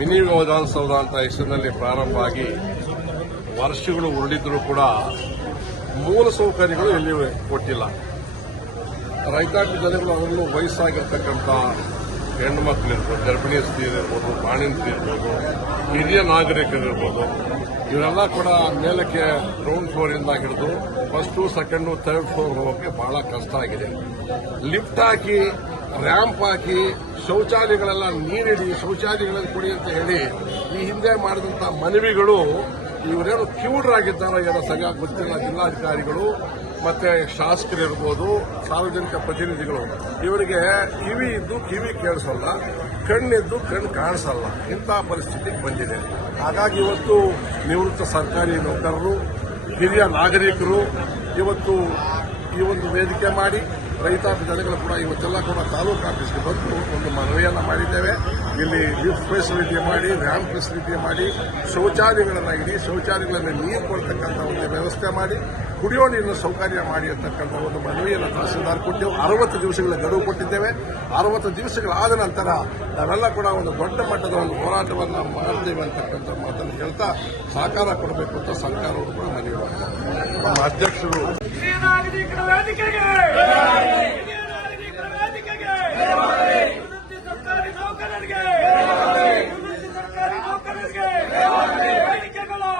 Mini Vidhana Soudha ಅಂತ ಹೆಸರಿನಲ್ಲಿ ಪ್ರಾರಂಭ ಆಗಿ ವರ್ಷಗಳು ಉರುಳಿದ್ರೂ ಕೂಡ ಮೂಲ ಸೌಕರ್ಯಗಳು ಎಲ್ಲಿ ಕೊಟ್ಟಿಲ್ಲ. ರೈತಾಪಿ ಜನಗಳು ಅದರಲ್ಲೂ ವಯಸ್ಸಾಗಿರ್ತಕ್ಕಂಥ ಹೆಣ್ಣು ಮಕ್ಕಳಿರ್ಬೋದು ಗರ್ಭಿಣಿ ಸ್ತ್ರೀಯರಿರ್ಬೋದು ಬಾಣಿಂತಿರ್ಬೋದು ಹಿರಿಯ ನಾಗರಿಕರಿರ್ಬೋದು, ಇವರೆಲ್ಲ ಕೂಡ ಮೇಲಕ್ಕೆ ಗ್ರೌಂಡ್ ಫ್ಲೋರಿಂದ ಹಿಡಿದು ಫಸ್ಟು ಸೆಕೆಂಡು ಥರ್ಡ್ ಫ್ಲೋರ್ ಹೋಗೋಕೆ ಬಹಳ ಕಷ್ಟ ಆಗಿದೆ. ಲಿಫ್ಟ್ ಹಾಕಿ ರ್ಯಾಂಪ್ ಹಾಕಿ ಶೌಚಾಲಯಗಳೆಲ್ಲ ನೀರಿಡಿ, ಶೌಚಾಲಯಗಳಲ್ಲಿ ಕೊಡಿ ಅಂತ ಹೇಳಿ ಈ ಹಿಂದೆ ಮಾಡಿದಂಥ ಮನವಿಗಳು ಇವರೇನು ಕ್ಯೂಡ್ರಾಗಿದ್ದಾರೋ ಏನೋ ಸರಿಯಾಗಿ ಗೊತ್ತಿಲ್ಲ, ಜಿಲ್ಲಾಧಿಕಾರಿಗಳು, ಮತ್ತೆ ಶಾಸಕರಿರ್ಬೋದು ಸಾರ್ವಜನಿಕ ಪ್ರತಿನಿಧಿಗಳು. ಇವರಿಗೆ ಕಿವಿ ಇದ್ದು ಕಿವಿ ಕೇಳಿಸಲ್ಲ, ಕಣ್ಣಿದ್ದು ಕಣ್ಣು ಕಾಣಿಸಲ್ಲ. ಇಂತಹ ಪರಿಸ್ಥಿತಿಗೆ ಬಂದಿದೆ. ಹಾಗಾಗಿ ಇವತ್ತು ನಿವೃತ್ತ ಸರ್ಕಾರಿ ನೌಕರರು, ಹಿರಿಯ ನಾಗರಿಕರು, ಇವತ್ತು ಈ ಒಂದು ವೇದಿಕೆ ಮಾಡಿ ರೈತಾಪಿ ಜನಗಳು ಕೂಡ ಇವತ್ತೆಲ್ಲ ಕೂಡ ತಾಲೂಕು ಆಫೀಸ್ಗೆ ಬಂದು ಒಂದು ಮನವಿಯನ್ನು ಮಾಡಿದ್ದೇವೆ. ಇಲ್ಲಿ ಲಿಫ್ಟ್ ಫೆಸಿಲಿಟಿ ಮಾಡಿ ರ್ಯಾಂಪ್ ಫೆಸಿಲಿಟಿ ಮಾಡಿ, ಶೌಚಾಲಯಗಳನ್ನು ಇಡಿ ಶೌಚಾಲಯಗಳಲ್ಲಿ ನೀರು ಕೊಡ್ತಕ್ಕಂಥ ಒಂದು ವ್ಯವಸ್ಥೆ ಮಾಡಿ, ಕುಡಿಯೋ ನೀರಿನ ಸೌಕರ್ಯ ಮಾಡಿ ಅಂತಕ್ಕಂಥ ಒಂದು ಮನವಿಯನ್ನು ತಹಸೀಲ್ದಾರ್ ಕೊಟ್ಟೆವು ಅರವತ್ತು ದಿವಸಗಳ ಗಡುವು ಕೊಟ್ಟಿದ್ದೇವೆ. ಅರವತ್ತು ದಿವಸಗಳಾದ ನಂತರ ನಾವೆಲ್ಲ ಕೂಡ ಒಂದು ದೊಡ್ಡ ಮಟ್ಟದ ಒಂದು ಹೋರಾಟವನ್ನು ಮಾಡ್ತೇವೆ ಅಂತಕ್ಕಂಥ ಮಾತನ್ನು ಹೇಳ್ತಾ ಸಹಕಾರ ಕೊಡಬೇಕು ಅಂತ ಸರ್ಕಾರವರು ಕೂಡ ಮನವಿ ಮಾಡ್ತಾರೆ. ನಮ್ಮ ಅಧ್ಯಕ್ಷರು ನಾಗರಿಕರ ವೇದಿಕೆಗೆ. ಹಿರಿಯ ನಾಗರಿಕರ ವೇದಿಕೆಗೆ. ನಿವೃತ್ತಿ ಸರ್ಕಾರಿ ನೌಕರರಿಗೆ ನಿವೃತ್ತಿ ಸರ್ಕಾರಿ ನೌಕರರಿಗೆ ವೇದಿಕೆಗಳು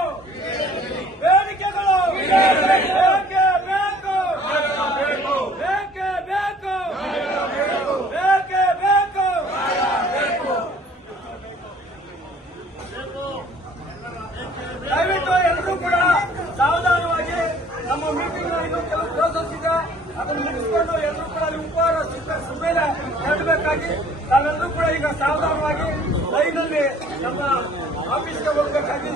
ವೇದಿಕೆಗಳು ಎಲ್ಲರೂ ಕೂಡ ಅಲ್ಲಿ ಉಪಹಾರ ಸುಮೇಲೆ ನೀಡಬೇಕಾಗಿ ನಾವೆಲ್ಲರೂ ಕೂಡ ಈಗ ಸಾವಧಾನವಾಗಿ ಲೈನಲ್ಲಿ ನಮ್ಮ ಆಫೀಸ್ಗೆ ಹೋಗಬೇಕಾಗಿ